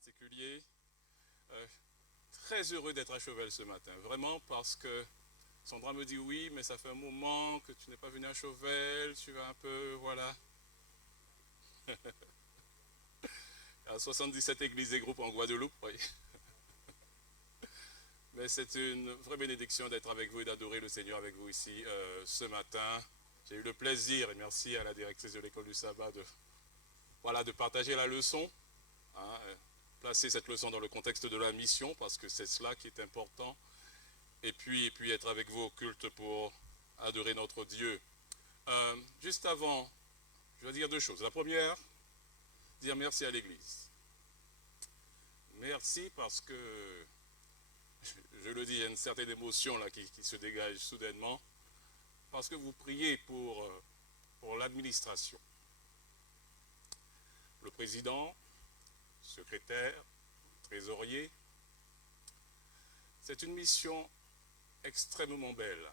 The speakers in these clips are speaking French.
particulier. Très heureux d'être à Chauvel ce matin, vraiment, parce que Sandra me dit oui, mais ça fait un moment que tu n'es pas venu à Chauvel, tu vas un peu, voilà. À 77 églises et groupes en Guadeloupe, oui. Mais c'est une vraie bénédiction d'être avec vous et d'adorer le Seigneur avec vous ici ce matin. J'ai eu le plaisir, et merci à la directrice de l'école du sabbat, de partager la leçon, hein, placer cette leçon dans le contexte de la mission, parce que c'est cela qui est important, et puis être avec vous au culte pour adorer notre Dieu. Juste avant, je vais dire deux choses. La première, dire merci à l'Église. Merci parce que, je le dis, il y a une certaine émotion là qui se dégage soudainement, parce que vous priez pour l'administration. Le président, secrétaire, trésorier. C'est une mission extrêmement belle,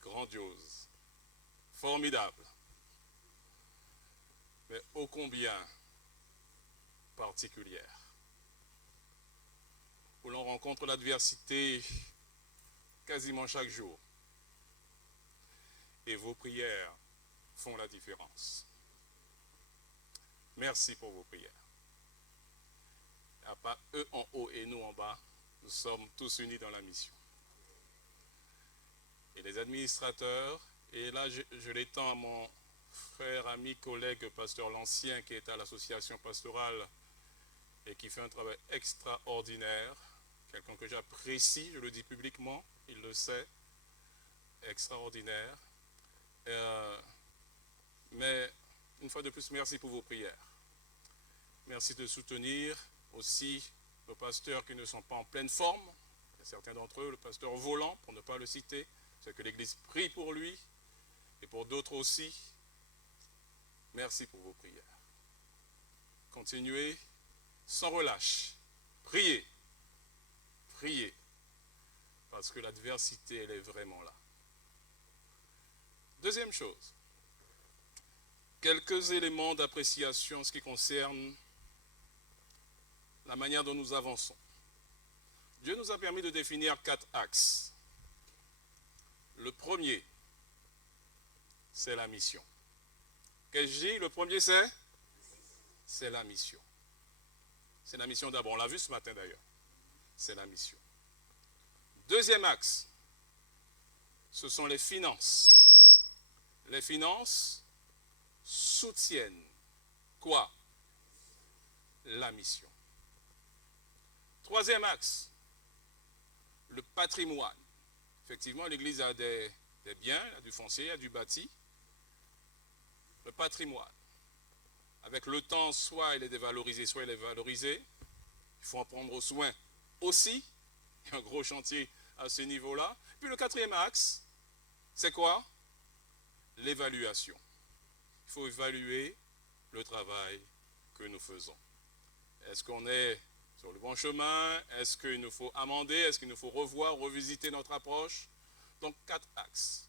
grandiose, formidable, mais ô combien particulière, où l'on rencontre l'adversité quasiment chaque jour. Et vos prières font la différence. Merci pour vos prières. Il n'y a pas eux en haut et nous en bas. Nous sommes tous unis dans la mission. Et les administrateurs, et là je l'étends à mon frère, ami, collègue, pasteur L'Ancien, qui est à l'association pastorale et qui fait un travail extraordinaire, quelqu'un que j'apprécie, je le dis publiquement, il le sait, extraordinaire. Mais une fois de plus, merci pour vos prières. Merci de soutenir aussi nos pasteurs qui ne sont pas en pleine forme. Il y a certains d'entre eux, le pasteur Volant, pour ne pas le citer, c'est que l'Église prie pour lui et pour d'autres aussi. Merci pour vos prières. Continuez sans relâche. Priez. Priez. Parce que l'adversité, elle est vraiment là. Deuxième chose. Quelques éléments d'appréciation en ce qui concerne la manière dont nous avançons. Dieu nous a permis de définir 4 axes. Le premier, c'est la mission. Qu'est-ce que je dis? Le premier, c'est la mission. C'est la mission d'abord. On l'a vu ce matin d'ailleurs. C'est la mission. Deuxième axe, ce sont les finances. Les finances soutiennent quoi? La mission. Troisième axe, le patrimoine. Effectivement, l'Église a des biens, il y a du foncier, il y a du bâti. Le patrimoine. Avec le temps, soit il est dévalorisé, soit il est valorisé. Il faut en prendre soin aussi. Il y a un gros chantier à ce niveau-là. Puis le quatrième axe, c'est quoi? L'évaluation. Il faut évaluer le travail que nous faisons. Est-ce qu'on est sur le bon chemin? Est-ce qu'il nous faut amender? Est-ce qu'il nous faut revoir, revisiter notre approche? Donc, 4 axes.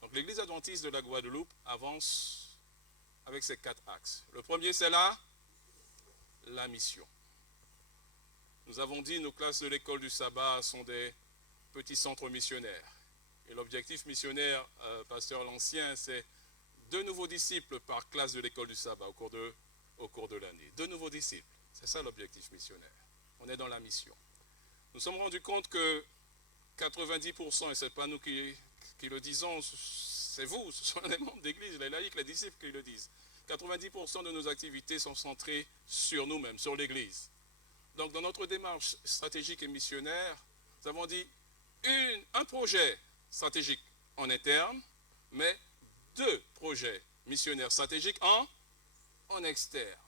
Donc, l'Église adventiste de la Guadeloupe avance avec ces 4 axes. Le premier, c'est la mission. Nous avons dit, nos classes de l'école du sabbat sont des petits centres missionnaires. Et l'objectif missionnaire, pasteur L'Ancien, c'est 2 nouveaux disciples par classe de l'école du sabbat au cours de l'année. 2 nouveaux disciples. C'est ça l'objectif missionnaire. On est dans la mission. Nous nous sommes rendus compte que 90%, et ce n'est pas nous qui le disons, c'est vous, ce sont les membres d'église, les laïcs, les disciples qui le disent. 90% de nos activités sont centrées sur nous-mêmes, sur l'église. Donc dans notre démarche stratégique et missionnaire, nous avons dit un projet stratégique en interne, mais 2 projets missionnaires stratégiques en externe.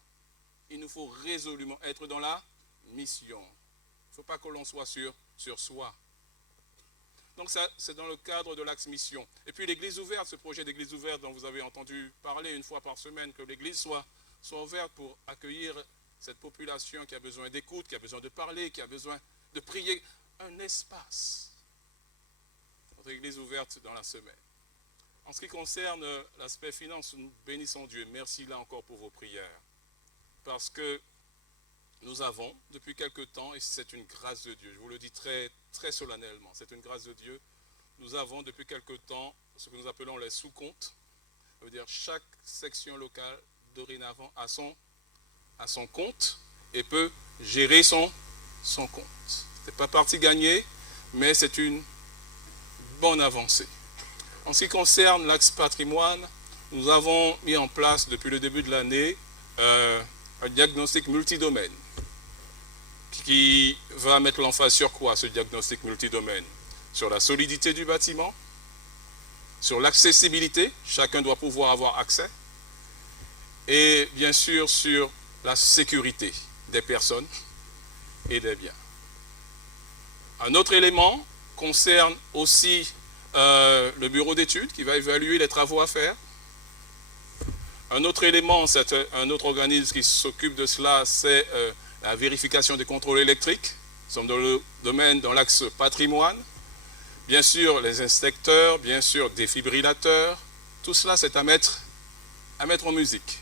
Il nous faut résolument être dans la mission. Il ne faut pas que l'on soit sur soi. Donc ça, c'est dans le cadre de l'axe mission. Et puis l'église ouverte, ce projet d'église ouverte dont vous avez entendu parler une fois par semaine, que l'église soit ouverte pour accueillir cette population qui a besoin d'écoute, qui a besoin de parler, qui a besoin de prier. Un espace. Notre église ouverte dans la semaine. En ce qui concerne l'aspect finance, nous bénissons Dieu. Merci là encore pour vos prières. Parce que nous avons depuis quelque temps, et c'est une grâce de Dieu, je vous le dis très, très solennellement, c'est une grâce de Dieu, nous avons depuis quelque temps ce que nous appelons les sous-comptes. Ça veut dire chaque section locale dorénavant a son compte et peut gérer son compte. Ce n'est pas partie gagnée, mais c'est une bonne avancée. En ce qui concerne l'axe patrimoine, nous avons mis en place depuis le début de l'année un diagnostic multidomaine qui va mettre l'emphase sur quoi, ce diagnostic multidomaine? Sur la solidité du bâtiment, sur l'accessibilité, chacun doit pouvoir avoir accès, et bien sûr sur la sécurité des personnes et des biens. Un autre élément concerne aussi le bureau d'études qui va évaluer les travaux à faire. Un autre élément, c'est un autre organisme qui s'occupe de cela, c'est la vérification des contrôles électriques. Nous sommes dans le domaine, dans l'axe patrimoine. Bien sûr, les inspecteurs, bien sûr, défibrillateurs. Tout cela, c'est à mettre en musique.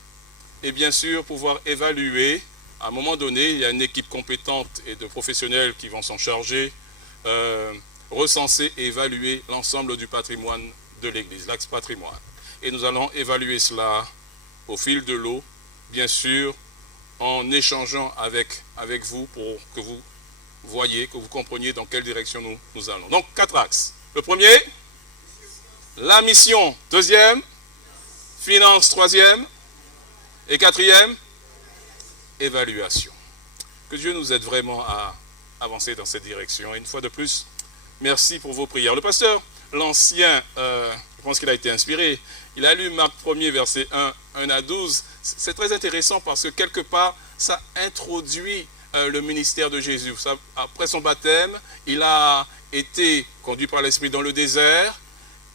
Et bien sûr, pouvoir évaluer. À un moment donné, il y a une équipe compétente et de professionnels qui vont s'en charger, recenser et évaluer l'ensemble du patrimoine de l'Église, l'axe patrimoine. Et nous allons évaluer cela au fil de l'eau, bien sûr, en échangeant avec vous pour que vous voyez, que vous compreniez dans quelle direction nous allons. Donc, 4 axes. Le premier, la mission. Deuxième, finance. Troisième. Et quatrième, évaluation. Que Dieu nous aide vraiment à avancer dans cette direction. Et une fois de plus, merci pour vos prières. Le pasteur, l'ancien, je pense qu'il a été inspiré. Il a lu Marc 1er, verset 1 à 12. C'est très intéressant parce que quelque part, ça introduit le ministère de Jésus. Après son baptême, il a été conduit par l'Esprit dans le désert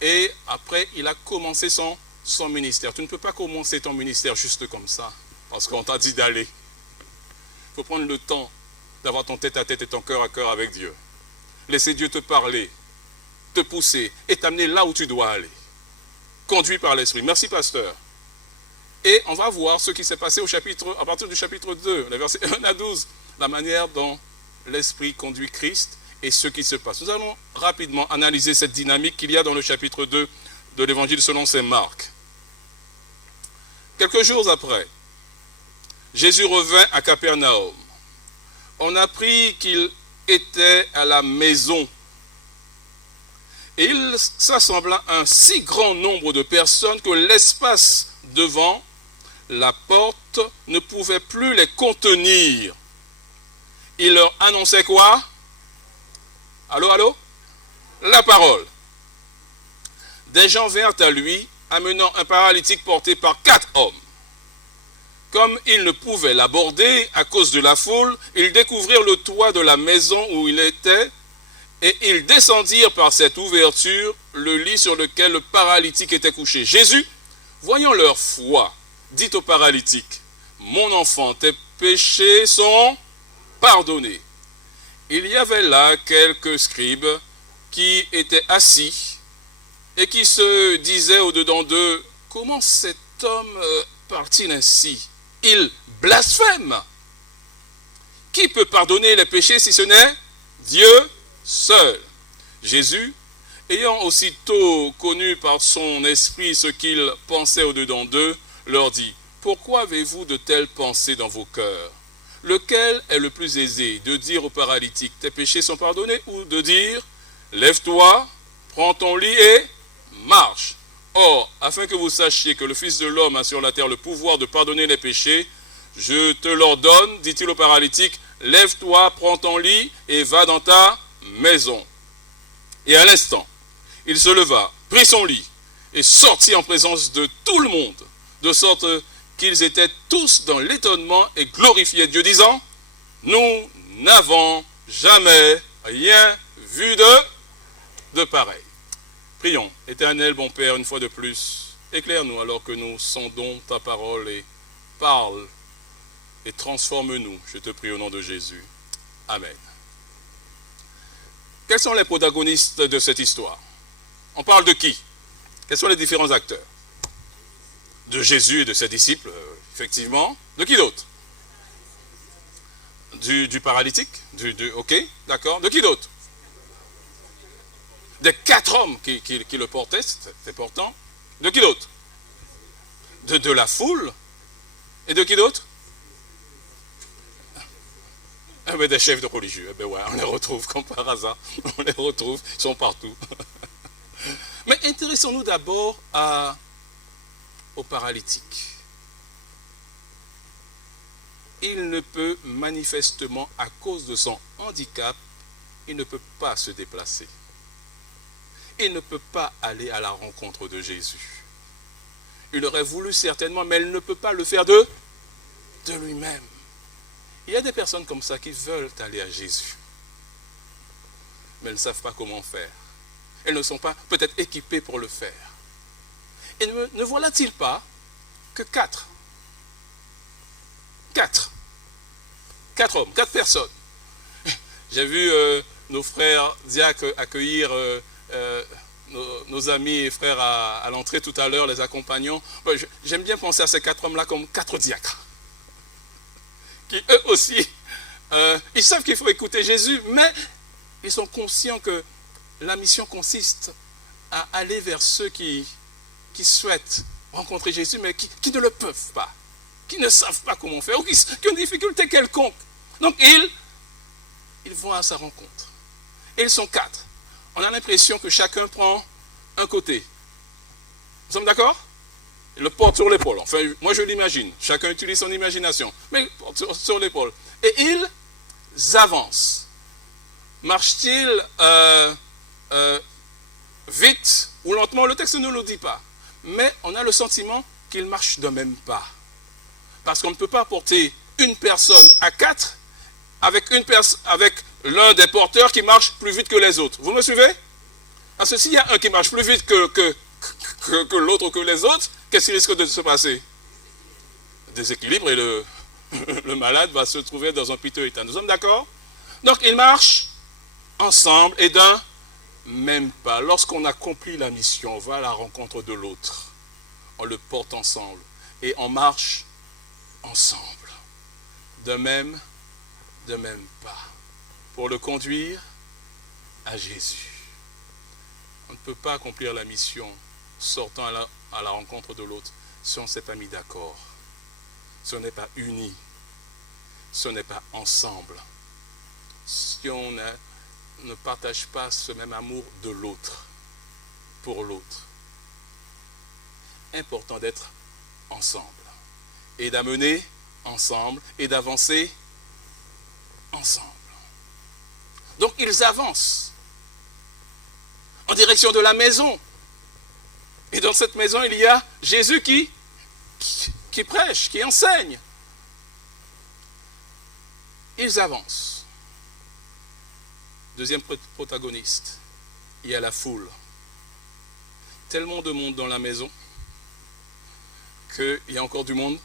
et après, il a commencé son ministère. Tu ne peux pas commencer ton ministère juste comme ça parce qu'on t'a dit d'aller. Il faut prendre le temps d'avoir ton tête-à-tête et ton cœur à cœur avec Dieu. Laisser Dieu te parler, te pousser et t'amener là où tu dois aller. Conduit par l'Esprit. Merci, pasteur. Et on va voir ce qui s'est passé à partir du chapitre 2, les versets 1 à 12, la manière dont l'Esprit conduit Christ et ce qui se passe. Nous allons rapidement analyser cette dynamique qu'il y a dans le chapitre 2 de l'Évangile selon saint Marc. Quelques jours après, Jésus revint à Capernaum. On apprit qu'il était à la maison. Et il s'assembla un si grand nombre de personnes que l'espace devant la porte ne pouvait plus les contenir. Il leur annonçait quoi? Allô, allô? La parole. Des gens vinrent à lui, amenant un paralytique porté par 4 hommes. Comme ils ne pouvaient l'aborder à cause de la foule, ils découvrirent le toit de la maison où il était, et ils descendirent par cette ouverture le lit sur lequel le paralytique était couché. Jésus, voyant leur foi, dit au paralytique, « Mon enfant, tes péchés sont pardonnés. » Il y avait là quelques scribes qui étaient assis et qui se disaient au-dedans d'eux, « Comment cet homme parle-t-il ainsi? Il blasphème. Qui peut pardonner les péchés si ce n'est Dieu seul? » Jésus, ayant aussitôt connu par son esprit ce qu'ils pensaient au-dedans d'eux, leur dit, « Pourquoi avez-vous de telles pensées dans vos cœurs? Lequel est le plus aisé, de dire au paralytique, tes péchés sont pardonnés, ou de dire, lève-toi, prends ton lit et marche? Or, afin que vous sachiez que le Fils de l'homme a sur la terre le pouvoir de pardonner les péchés, je te l'ordonne, dit-il au paralytique, lève-toi, prends ton lit et va dans ta maison. Et à l'instant, il se leva, prit son lit et sortit en présence de tout le monde, de sorte qu'ils étaient tous dans l'étonnement et glorifiaient Dieu, disant, nous n'avons jamais rien vu de pareil. Prions. Éternel, bon Père, une fois de plus, éclaire-nous alors que nous sondons ta parole et parle et transforme-nous, je te prie au nom de Jésus. Amen. Quels sont les protagonistes de cette histoire? On parle de qui? Quels sont les différents acteurs? De Jésus et de ses disciples, effectivement. De qui d'autre? du paralytique, ok, d'accord. De qui d'autre? Des 4 hommes qui le portaient, c'est important. De qui d'autre? De la foule. Et de qui d'autre? Des chefs de religieux. Ouais, on les retrouve comme par hasard. On les retrouve, ils sont partout. Mais intéressons-nous d'abord au paralytique. Il ne peut manifestement, à cause de son handicap, il ne peut pas se déplacer. Il ne peut pas aller à la rencontre de Jésus. Il aurait voulu certainement, mais il ne peut pas le faire de lui-même. Il y a des personnes comme ça qui veulent aller à Jésus, mais elles ne savent pas comment faire. Elles ne sont pas peut-être équipées pour le faire. Et ne voilà-t-il pas que 4 hommes, 4 personnes. J'ai vu nos frères diacres accueillir nos amis et frères à l'entrée tout à l'heure, les accompagnants. J'aime bien penser à ces 4 hommes-là comme 4 diacres, qui eux aussi, ils savent qu'il faut écouter Jésus, mais ils sont conscients que la mission consiste à aller vers ceux qui souhaitent rencontrer Jésus, mais qui ne le peuvent pas, qui ne savent pas comment faire, ou qui ont une difficulté quelconque. Donc ils vont à sa rencontre. Et ils sont 4. On a l'impression que chacun prend un côté. Nous sommes d'accord? Il le porte sur l'épaule. Enfin, moi je l'imagine. Chacun utilise son imagination. Mais il porte sur l'épaule. Et ils avancent. Marchent-ils vite ou lentement? Le texte ne le dit pas. Mais on a le sentiment qu'ils marchent d'un même pas. Parce qu'on ne peut pas porter une personne à 4 avec l'un des porteurs qui marche plus vite que les autres. Vous me suivez? Parce que s'il y a un qui marche plus vite que l'autre ou que les autres, qu'est-ce qui risque de se passer? Déséquilibre, et le malade va se trouver dans un piteux état. Nous sommes d'accord? Donc ils marchent ensemble et d'un même pas. Lorsqu'on accomplit la mission, on va à la rencontre de l'autre. On le porte ensemble et on marche ensemble. De même pas. Pour le conduire à Jésus. On ne peut pas accomplir la mission sortant à la rencontre de l'autre si on ne s'est pas mis d'accord, si on n'est pas unis, si on n'est pas ensemble, si on ne partage pas ce même amour de l'autre, pour l'autre. Important d'être ensemble et d'amener ensemble et d'avancer ensemble. Donc ils avancent en direction de la maison. Et dans cette maison, il y a Jésus qui prêche, qui enseigne. Ils avancent. Deuxième protagoniste, il y a la foule. Tellement de monde dans la maison qu'il y a encore du monde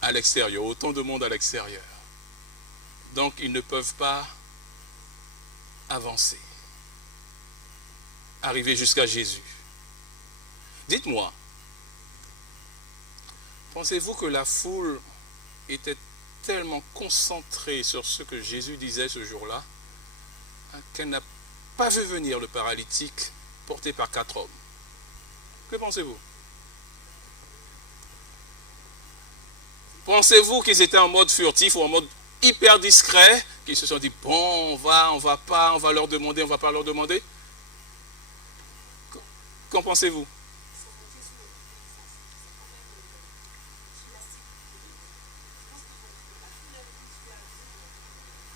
à l'extérieur, autant de monde à l'extérieur. Donc ils ne peuvent pas avancer, arriver jusqu'à Jésus. Dites-moi, pensez-vous que la foule était tellement concentrée sur ce que Jésus disait ce jour-là qu'elle n'a pas vu venir le paralytique porté par 4 hommes? Que pensez-vous? Pensez-vous qu'ils étaient en mode furtif ou en mode hyper discret, qu'ils se sont dit, bon, on va leur demander, on va pas leur demander? Qu'en pensez-vous?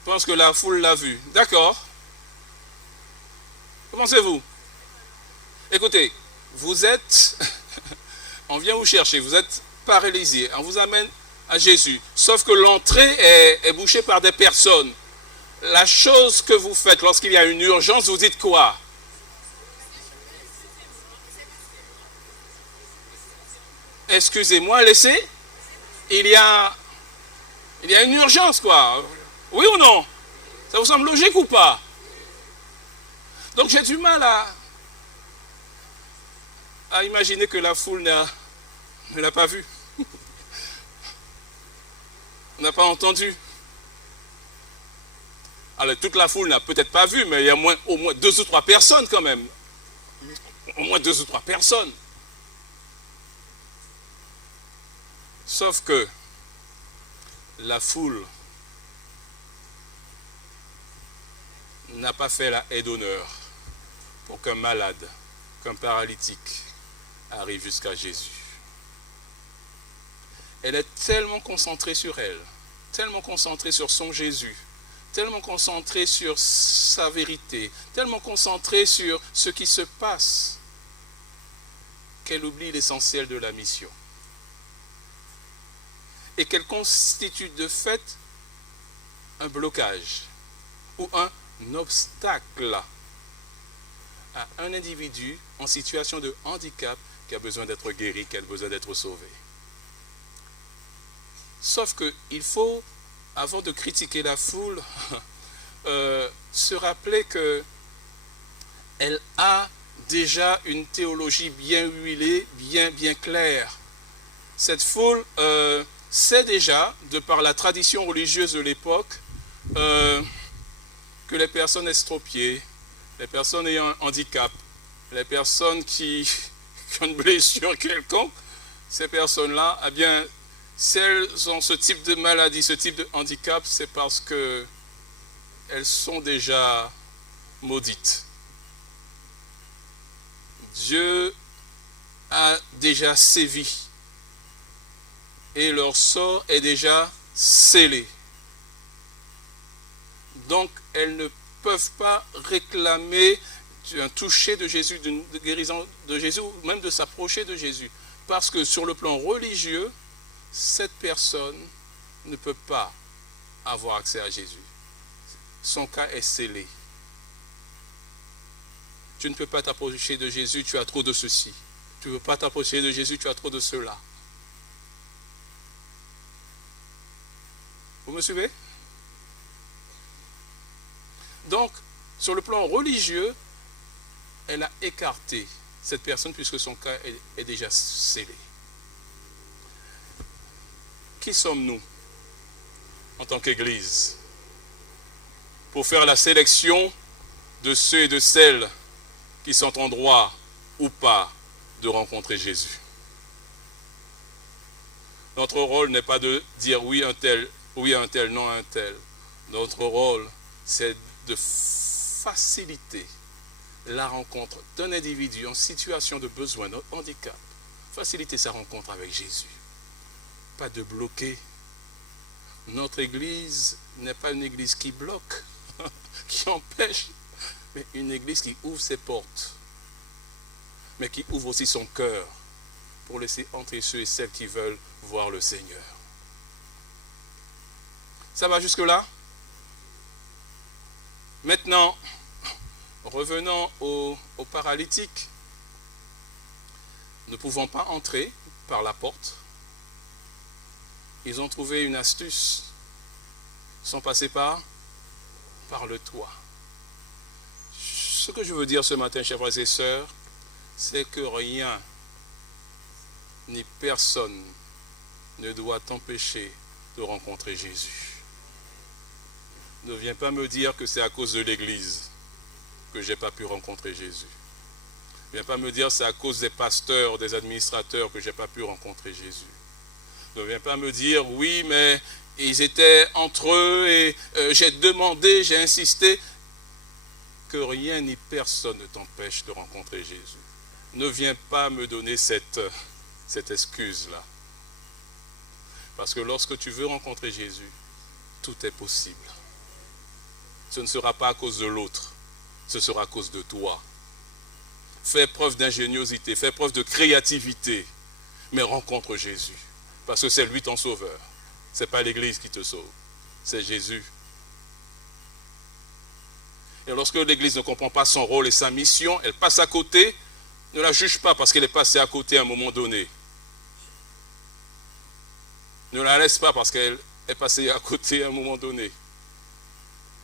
Je pense que la foule l'a vu. D'accord. Que pensez-vous? Écoutez, vous êtes, on vient vous chercher, vous êtes paralysé, on vous amène à Jésus, sauf que l'entrée est bouchée par des personnes. La chose que vous faites lorsqu'il y a une urgence, vous dites quoi? Excusez-moi, laissez. Il y a une urgence, quoi. Oui ou non? Ça vous semble logique ou pas? Donc j'ai du mal à imaginer que la foule ne l'a pas vu. On n'a pas entendu. Alors, toute la foule n'a peut-être pas vu, mais il y a au moins 2 ou 3 personnes quand même. Au moins 2 ou 3 personnes. Sauf que la foule n'a pas fait la haie d'honneur pour qu'un malade, qu'un paralytique arrive jusqu'à Jésus. Elle est tellement concentrée sur elle, tellement concentrée sur son Jésus, tellement concentrée sur sa vérité, tellement concentrée sur ce qui se passe, qu'elle oublie l'essentiel de la mission. Et qu'elle constitue de fait un blocage ou un obstacle à un individu en situation de handicap qui a besoin d'être guéri, qui a besoin d'être sauvé. Sauf qu'il faut, avant de critiquer la foule, se rappeler qu'elle a déjà une théologie bien huilée, bien claire. Cette foule sait déjà, de par la tradition religieuse de l'époque, que les personnes estropiées, les personnes ayant un handicap, les personnes qui ont une blessure quelconque, ces personnes-là, eh bien, si elles ont ce type de maladie, ce type de handicap, c'est parce qu'elles sont déjà maudites. Dieu a déjà sévi et leur sort est déjà scellé. Donc, elles ne peuvent pas réclamer un toucher de Jésus, d'une guérison de Jésus, ou même de s'approcher de Jésus. Parce que sur le plan religieux, cette personne ne peut pas avoir accès à Jésus. Son cas est scellé. Tu ne peux pas t'approcher de Jésus, tu as trop de ceci. Tu ne peux pas t'approcher de Jésus, tu as trop de cela. Vous me suivez? Donc, sur le plan religieux, elle a écarté cette personne puisque son cas est déjà scellé. Qui sommes-nous en tant qu'Église pour faire la sélection de ceux et de celles qui sont en droit ou pas de rencontrer Jésus? Notre rôle n'est pas de dire oui à un tel, non à un tel. Notre rôle, c'est de faciliter la rencontre d'un individu en situation de besoin, de handicap. Faciliter sa rencontre avec Jésus. Pas de bloquer. Notre Église n'est pas une Église qui bloque, qui empêche, mais une Église qui ouvre ses portes, mais qui ouvre aussi son cœur pour laisser entrer ceux et celles qui veulent voir le Seigneur. Ça va jusque-là? Maintenant, revenons aux paralytiques. Ne pouvant pas entrer par la porte, ils ont trouvé une astuce. Ils sont passés par le toit. Ce que je veux dire ce matin, chers frères et sœurs, c'est que rien ni personne ne doit t'empêcher de rencontrer Jésus. Ne viens pas me dire que c'est à cause de l'Église que je n'ai pas pu rencontrer Jésus. Ne viens pas me dire que c'est à cause des pasteurs, des administrateurs que je n'ai pas pu rencontrer Jésus. Ne viens pas me dire, oui, mais ils étaient entre eux et j'ai demandé, j'ai insisté. Que rien ni personne ne t'empêche de rencontrer Jésus. Ne viens pas me donner cette excuse-là. Parce que lorsque tu veux rencontrer Jésus, tout est possible. Ce ne sera pas à cause de l'autre, ce sera à cause de toi. Fais preuve d'ingéniosité, fais preuve de créativité, mais rencontre Jésus. Parce que c'est lui ton sauveur. Ce n'est pas l'Église qui te sauve, c'est Jésus. Et lorsque l'Église ne comprend pas son rôle et sa mission, elle passe à côté. Ne la juge pas parce qu'elle est passée à côté à un moment donné. Ne la laisse pas parce qu'elle est passée à côté à un moment donné.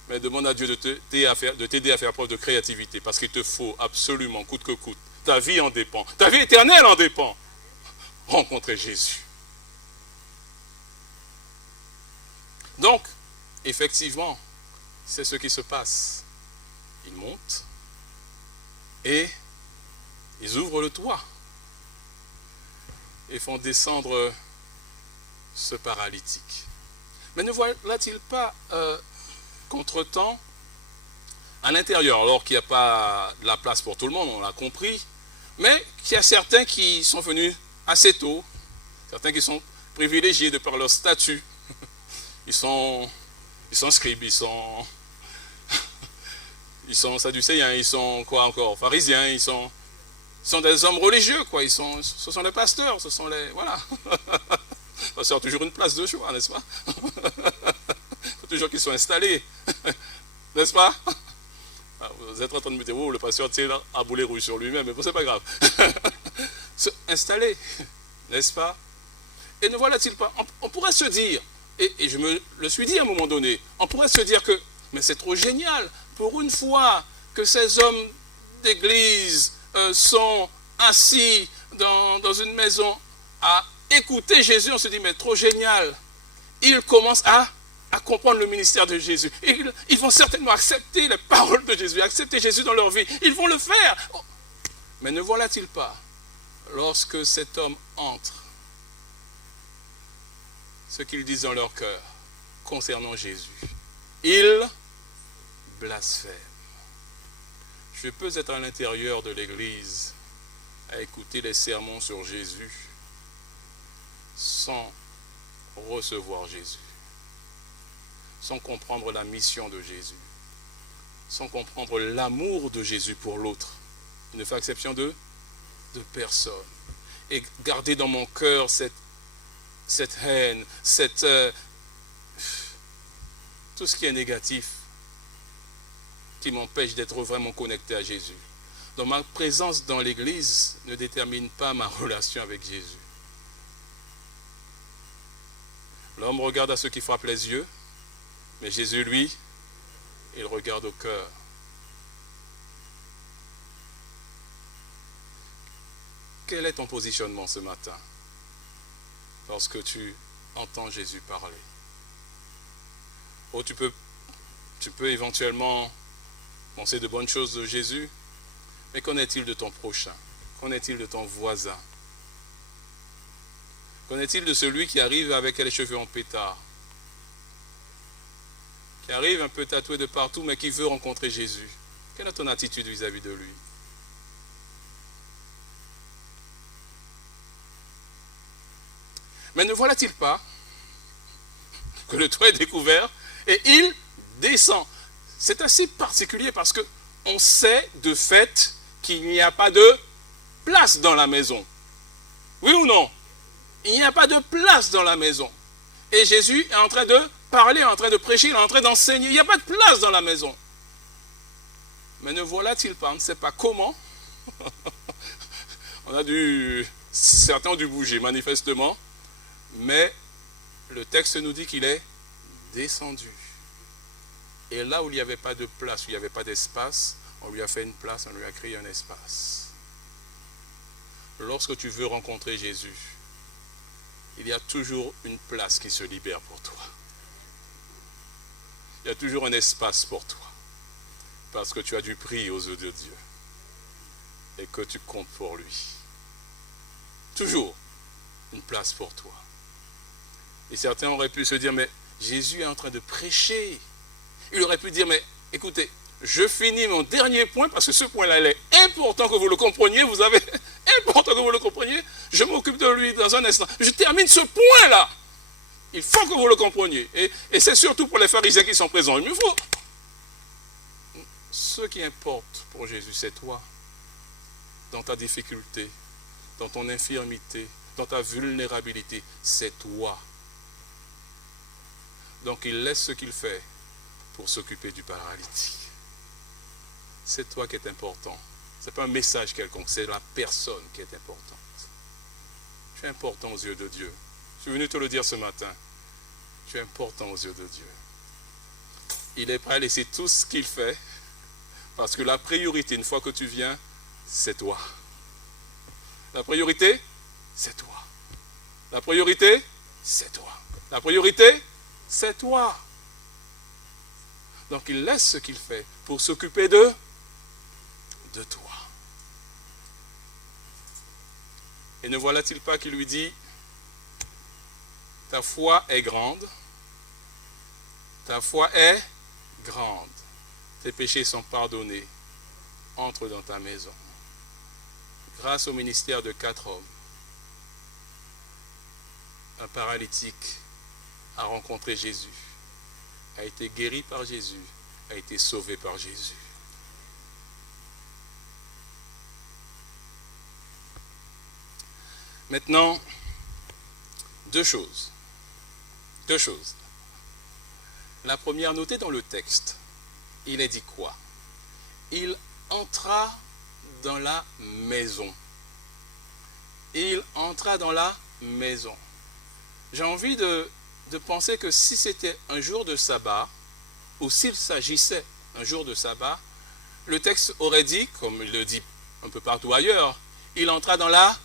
Mais demande à Dieu de t'aider à faire preuve de créativité parce qu'il te faut absolument, coûte que coûte. Ta vie en dépend. Ta vie éternelle en dépend. Rencontrer Jésus. Donc, effectivement, c'est ce qui se passe. Ils montent et ils ouvrent le toit et font descendre ce paralytique. Mais ne voilà-t-il pas qu'entre-temps, à l'intérieur, alors qu'il n'y a pas de la place pour tout le monde, on l'a compris, mais qu'il y a certains qui sont venus assez tôt, certains qui sont privilégiés de par leur statut. Ils sont scribes, ils sont sadducéens, ils sont quoi encore, pharisiens, ils sont des hommes religieux, quoi. Ce sont les pasteurs, ce sont les... Voilà. Le pasteur a toujours une place de choix, n'est-ce pas? Il faut toujours qu'ils soient installés, n'est-ce pas? Vous êtes en train de me dire, oh, le pasteur tire à boulet rouge sur lui-même, mais bon, c'est pas grave. Installés, n'est-ce pas? Et ne voilà-t-il pas, on pourrait se dire, et je me le suis dit à un moment donné, on pourrait se dire que, mais c'est trop génial, pour une fois que ces hommes d'église sont assis dans une maison à écouter Jésus, on se dit, mais trop génial. Ils commencent à comprendre le ministère de Jésus. Ils vont certainement accepter les paroles de Jésus, accepter Jésus dans leur vie. Ils vont le faire. Mais ne voilà-t-il pas, lorsque cet homme entre, ce qu'ils disent dans leur cœur concernant Jésus? Ils blasphèment. Je peux être à l'intérieur de l'église à écouter les sermons sur Jésus sans recevoir Jésus, sans comprendre la mission de Jésus, sans comprendre l'amour de Jésus pour l'autre. Il ne fait exception de personne. Et garder dans mon cœur cette haine, tout ce qui est négatif, qui m'empêche d'être vraiment connecté à Jésus. Donc ma présence dans l'église ne détermine pas ma relation avec Jésus. L'homme regarde à ce qui frappe les yeux, mais Jésus, lui, il regarde au cœur. Quel est ton positionnement ce matin lorsque tu entends Jésus parler? Oh, tu peux éventuellement penser de bonnes choses de Jésus, mais qu'en est-il de ton prochain? Qu'en est-il de ton voisin? Qu'en est-il de celui qui arrive avec les cheveux en pétard? Qui arrive un peu tatoué de partout, mais qui veut rencontrer Jésus? Quelle est ton attitude vis-à-vis de lui? Mais ne voilà-t-il pas que le toit est découvert et il descend? C'est assez particulier parce qu'on sait de fait qu'il n'y a pas de place dans la maison. Oui ou non? Il n'y a pas de place dans la maison. Et Jésus est en train de parler, en train de prêcher, il est en train d'enseigner. Il n'y a pas de place dans la maison. Mais ne voilà-t-il pas, on ne sait pas comment. Certains ont dû bouger manifestement. Mais le texte nous dit qu'il est descendu. Et là où il n'y avait pas de place, où il n'y avait pas d'espace, on lui a fait une place, on lui a créé un espace. Lorsque tu veux rencontrer Jésus, il y a toujours une place qui se libère pour toi. Il y a toujours un espace pour toi. Parce que tu as du prix aux yeux de Dieu. Et que tu comptes pour lui. Toujours une place pour toi. Et certains auraient pu se dire, mais Jésus est en train de prêcher. Il aurait pu dire, mais écoutez, je finis mon dernier point, parce que ce point-là, il est important que vous le compreniez, important que vous le compreniez, je m'occupe de lui dans un instant. Je termine ce point-là. Il faut que vous le compreniez. Et c'est surtout pour les pharisiens qui sont présents. Il me faut. Ce qui importe pour Jésus, c'est toi. Dans ta difficulté, dans ton infirmité, dans ta vulnérabilité, c'est toi. Donc il laisse ce qu'il fait pour s'occuper du paralytique. C'est toi qui es important. Ce n'est pas un message quelconque, c'est la personne qui est importante. Tu es important aux yeux de Dieu. Je suis venu te le dire ce matin. Tu es important aux yeux de Dieu. Il est prêt à laisser tout ce qu'il fait, parce que la priorité, une fois que tu viens, c'est toi. La priorité, c'est toi. La priorité, c'est toi. La priorité, c'est toi. Donc il laisse ce qu'il fait pour s'occuper de toi. Et ne voilà-t-il pas qu'il lui dit, ta foi est grande, ta foi est grande, tes péchés sont pardonnés, entre dans ta maison. Grâce au ministère de 4 hommes, un paralytique a rencontré Jésus, a été guéri par Jésus, a été sauvé par Jésus. Maintenant, deux choses. La première, notée dans le texte, il est dit quoi? Il entra dans la maison. Il entra dans la maison. J'ai envie de penser que si c'était un jour de sabbat, ou s'il s'agissait d'un jour de sabbat, le texte aurait dit, comme il le dit un peu partout ailleurs, il entra dans la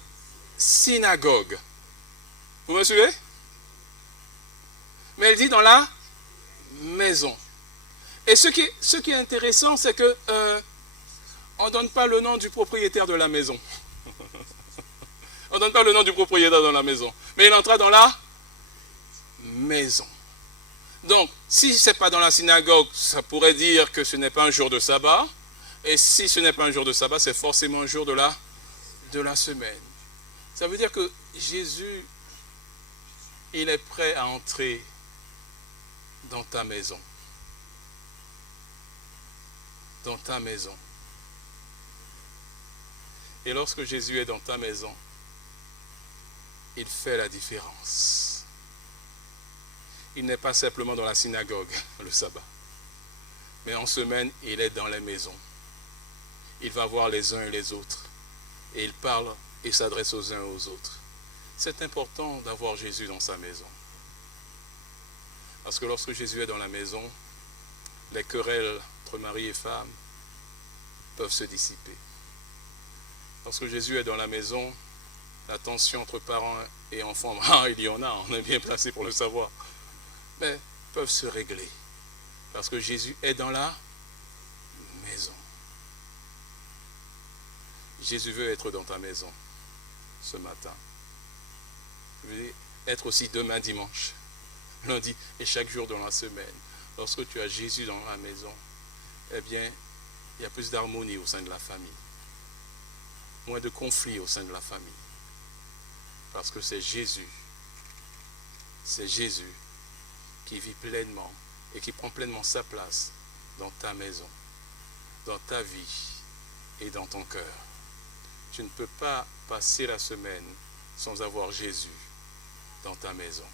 synagogue. Vous me suivez? Mais il dit dans la maison. Et ce qui est intéressant, c'est que on ne donne pas le nom du propriétaire de la maison. On ne donne pas le nom du propriétaire de la maison. Mais il entra dans la maison. Donc, si ce n'est pas dans la synagogue, ça pourrait dire que ce n'est pas un jour de sabbat. Et si ce n'est pas un jour de sabbat, c'est forcément un jour de la semaine. Ça veut dire que Jésus, il est prêt à entrer dans ta maison. Dans ta maison. Et lorsque Jésus est dans ta maison, il fait la différence. Il n'est pas simplement dans la synagogue le sabbat, mais en semaine, il est dans les maisons. Il va voir les uns et les autres, et il parle et s'adresse aux uns et aux autres. C'est important d'avoir Jésus dans sa maison. Parce que lorsque Jésus est dans la maison, les querelles entre mari et femme peuvent se dissiper. Lorsque Jésus est dans la maison, la tension entre parents et enfants, il y en a, on est bien placé pour le savoir, mais peuvent se régler. Parce que Jésus est dans la maison. Jésus veut être dans ta maison ce matin. Il veut être aussi demain dimanche, lundi et chaque jour dans la semaine. Lorsque tu as Jésus dans la maison, eh bien, il y a plus d'harmonie au sein de la famille. Moins de conflits au sein de la famille. Parce que c'est Jésus qui vit pleinement et qui prend pleinement sa place dans ta maison, dans ta vie et dans ton cœur. Tu ne peux pas passer la semaine sans avoir Jésus dans ta maison,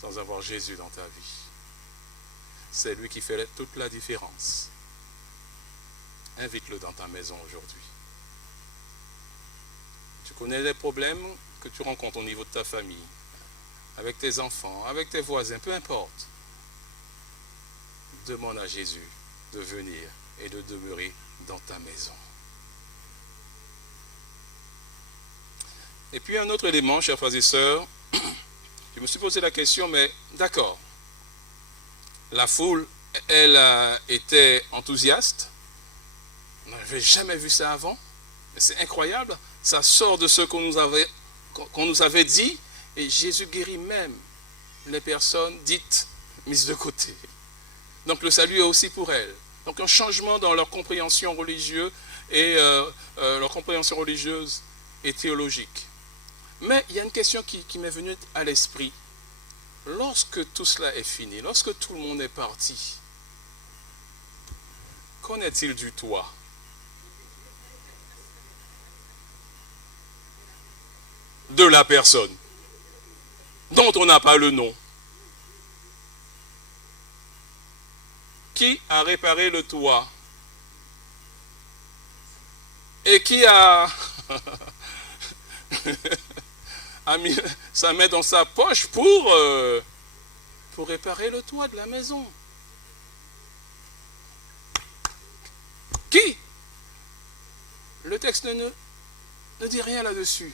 sans avoir Jésus dans ta vie. C'est lui qui fait toute la différence. Invite-le dans ta maison aujourd'hui. Tu connais les problèmes que tu rencontres au niveau de ta famille, avec tes enfants, avec tes voisins, peu importe. Demande à Jésus de venir et de demeurer dans ta maison. Et puis un autre élément, chers frères et sœurs, je me suis posé la question, mais d'accord, la foule, elle était enthousiaste. On n'avait jamais vu ça avant. C'est incroyable. Ça sort de ce qu'on nous avait dit. Et Jésus guérit même les personnes dites mises de côté. Donc le salut est aussi pour elles. Donc un changement dans leur compréhension religieuse et théologique. Mais il y a une question qui m'est venue à l'esprit. Lorsque tout cela est fini, lorsque tout le monde est parti, qu'en est-il du toit? De la personne dont on n'a pas le nom. Qui a réparé le toit? Et qui a mis sa main dans sa poche pour réparer le toit de la maison? Qui? Le texte ne dit rien là-dessus.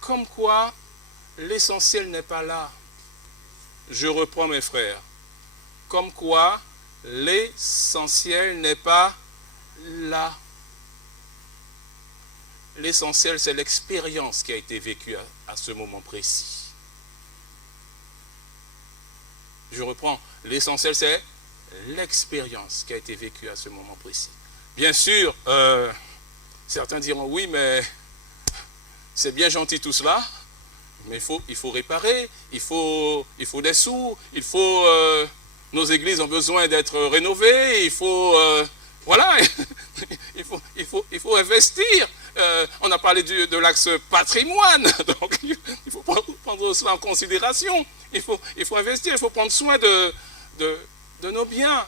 Comme quoi, l'essentiel n'est pas là. Je reprends mes frères. Comme quoi, l'essentiel n'est pas là. L'essentiel, c'est l'expérience qui a été vécue à ce moment précis. Je reprends, l'essentiel, c'est l'expérience qui a été vécue à ce moment précis. Bien sûr, certains diront, oui, mais c'est bien gentil tout cela, mais il faut réparer, il faut des sous, nos églises ont besoin d'être rénovées, voilà, il faut investir. On a parlé de l'axe patrimoine, donc il faut prendre cela en considération. Il faut investir, il faut prendre soin de nos biens.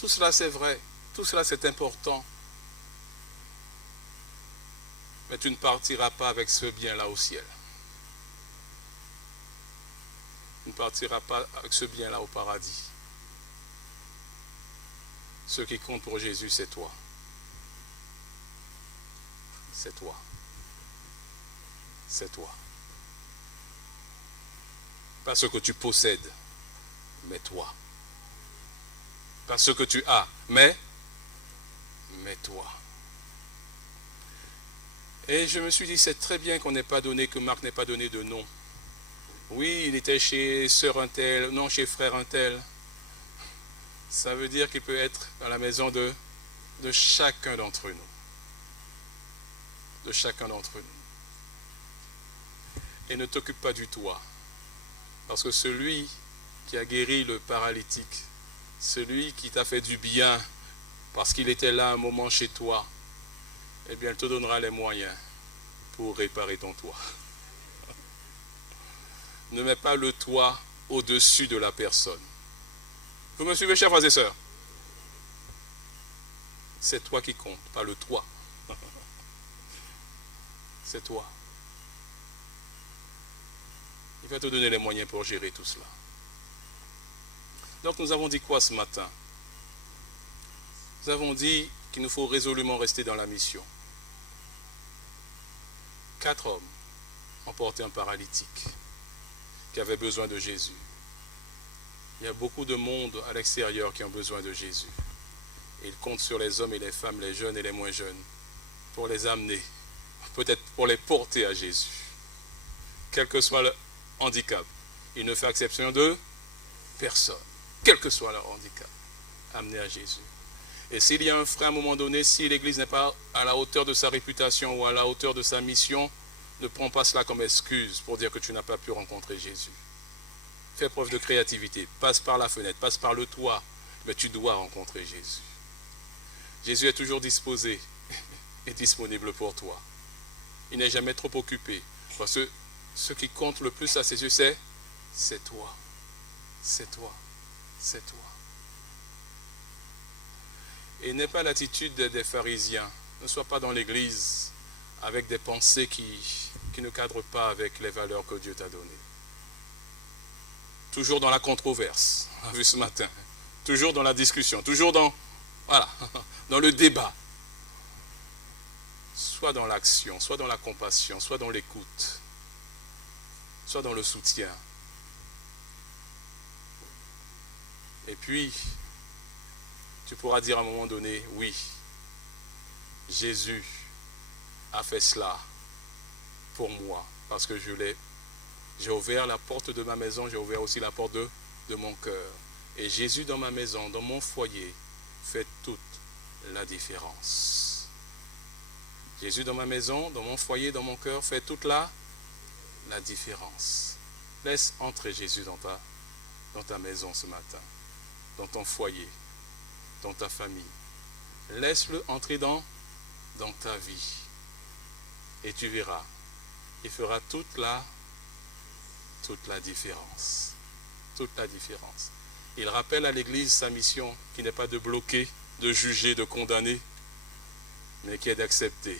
Tout cela c'est vrai, tout cela c'est important. Mais tu ne partiras pas avec ce bien-là au ciel. Tu ne partiras pas avec ce bien-là au paradis. Ce qui compte pour Jésus, c'est toi. C'est toi. C'est toi. Pas ce que tu possèdes, mais toi. Pas ce que tu as, mais toi. Et je me suis dit, c'est très bien qu'on n'ait pas donné, que Marc n'ait pas donné de nom. Oui, il était chez sœur un tel, non, chez frère un tel. Ça veut dire qu'il peut être dans la maison de chacun d'entre nous. De chacun d'entre nous. Et ne t'occupe pas du toi. Parce que celui qui a guéri le paralytique, celui qui t'a fait du bien, parce qu'il était là un moment chez toi, eh bien, il te donnera les moyens pour réparer ton toit. Ne mets pas le toit au-dessus de la personne. Vous me suivez, chers frères et sœurs? C'est toi qui compte, pas le toit. C'est toi. Il va te donner les moyens pour gérer tout cela. Donc nous avons dit quoi ce matin? Nous avons dit qu'il nous faut résolument rester dans la mission. 4 hommes ont porté un paralytique qui avait besoin de Jésus. Il y a beaucoup de monde à l'extérieur qui ont besoin de Jésus. Et il compte sur les hommes et les femmes, les jeunes et les moins jeunes, pour les amener, peut-être pour les porter à Jésus. Quel que soit le handicap, il ne fait exception de personne. Quel que soit leur handicap, amener à Jésus. Et s'il y a un frein à un moment donné, si l'Église n'est pas à la hauteur de sa réputation ou à la hauteur de sa mission, ne prends pas cela comme excuse pour dire que tu n'as pas pu rencontrer Jésus. Fais preuve de créativité, passe par la fenêtre, passe par le toit, mais tu dois rencontrer Jésus. Jésus est toujours disposé et disponible pour toi. Il n'est jamais trop occupé, parce que ce qui compte le plus à ses yeux, c'est toi. C'est toi. C'est toi. Et n'est pas l'attitude des pharisiens. Ne sois pas dans l'église avec des pensées qui ne cadrent pas avec les valeurs que Dieu t'a données. Toujours dans la controverse, on a vu ce matin. Toujours dans la discussion, toujours dans le débat. Soit dans l'action, soit dans la compassion, soit dans l'écoute, soit dans le soutien. Et puis, tu pourras dire à un moment donné, oui, Jésus a fait cela pour moi, parce que j'ai ouvert la porte de ma maison, j'ai ouvert aussi la porte de mon cœur. Et Jésus dans ma maison, dans mon foyer, fait toute la différence. Jésus dans ma maison, dans mon foyer, dans mon cœur, fait toute la différence. Laisse entrer Jésus dans ta maison ce matin, dans ton foyer, dans ta famille. Laisse-le entrer dans ta vie. Et tu verras, il fera toute la différence. Toute la différence. Il rappelle à l'Église sa mission, qui n'est pas de bloquer, de juger, de condamner, mais qui est d'accepter,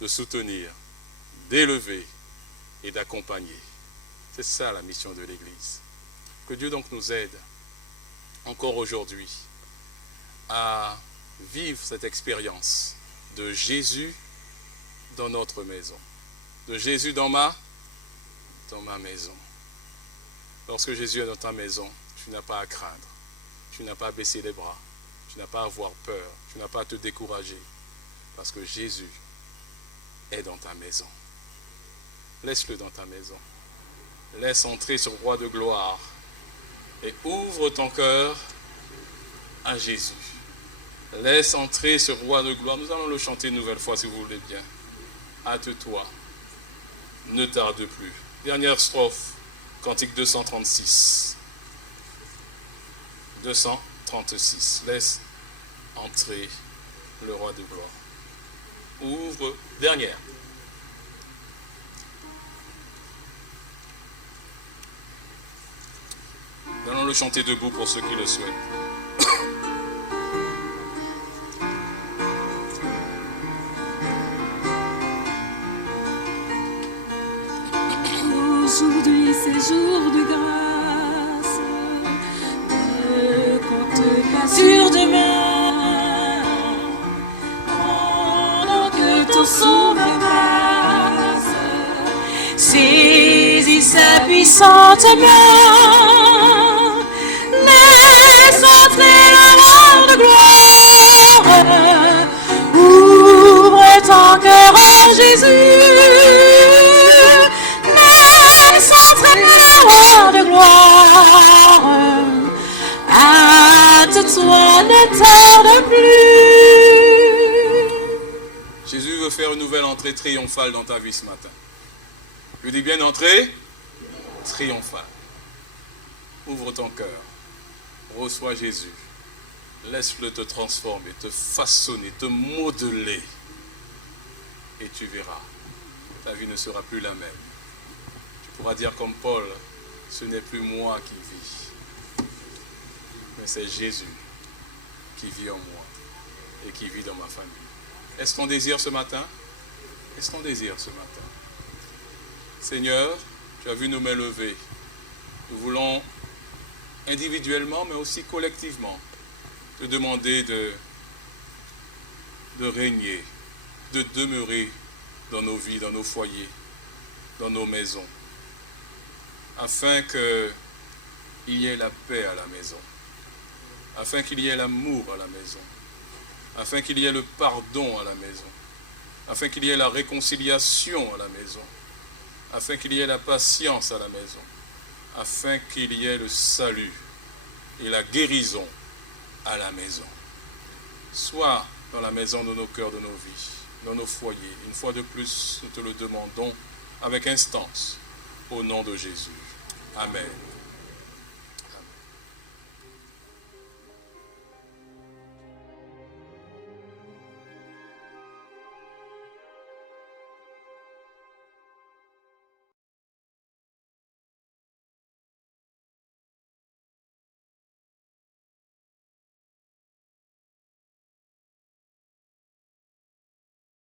de soutenir, d'élever et d'accompagner. C'est ça la mission de l'Église. Que Dieu donc nous aide, encore aujourd'hui, à vivre cette expérience de Jésus dans notre maison, de Jésus dans ma maison. Lorsque Jésus est dans ta maison, tu n'as pas à craindre, tu n'as pas à baisser les bras, tu n'as pas à avoir peur, tu n'as pas à te décourager, parce que Jésus est dans ta maison. Laisse-le dans ta maison. Laisse entrer ce roi de gloire et ouvre ton cœur à Jésus. Laisse entrer ce roi de gloire. Nous allons le chanter une nouvelle fois si vous voulez bien. Hâte-toi, ne tarde plus. Dernière strophe, cantique 236. 236. Laisse entrer le roi de gloire. Ouvre, dernière. Nous allons le chanter debout pour ceux qui le souhaitent. Aujourd'hui c'est jour de grâce, ne compte pas sur demain, pendant que ton sauveur passe, saisis sa puissante main, laisse entrer le roi de gloire, ouvre ton cœur à Jésus. De gloire, hâte-toi, ne tarde plus. Jésus veut faire une nouvelle entrée triomphale dans ta vie ce matin. Je dis bien entrée triomphale. Ouvre ton cœur, reçois Jésus, laisse-le te transformer, te façonner, te modeler, et tu verras, ta vie ne sera plus la même. Tu pourras dire comme Paul, ce n'est plus moi qui vis, mais c'est Jésus qui vit en moi et qui vit dans ma famille. Est-ce ton désir ce matin? Est-ce ton désir ce matin? Seigneur, tu as vu nos mains levées. Nous voulons individuellement, mais aussi collectivement, te demander de régner, de demeurer dans nos vies, dans nos foyers, dans nos maisons, afin qu'il y ait la paix à la maison, afin qu'il y ait l'amour à la maison, afin qu'il y ait le pardon à la maison, afin qu'il y ait la réconciliation à la maison, afin qu'il y ait la patience à la maison, afin qu'il y ait le salut et la guérison à la maison. Sois dans la maison de nos cœurs, de nos vies, dans nos foyers. Une fois de plus, nous te le demandons avec instance, au nom de Jésus. Amen.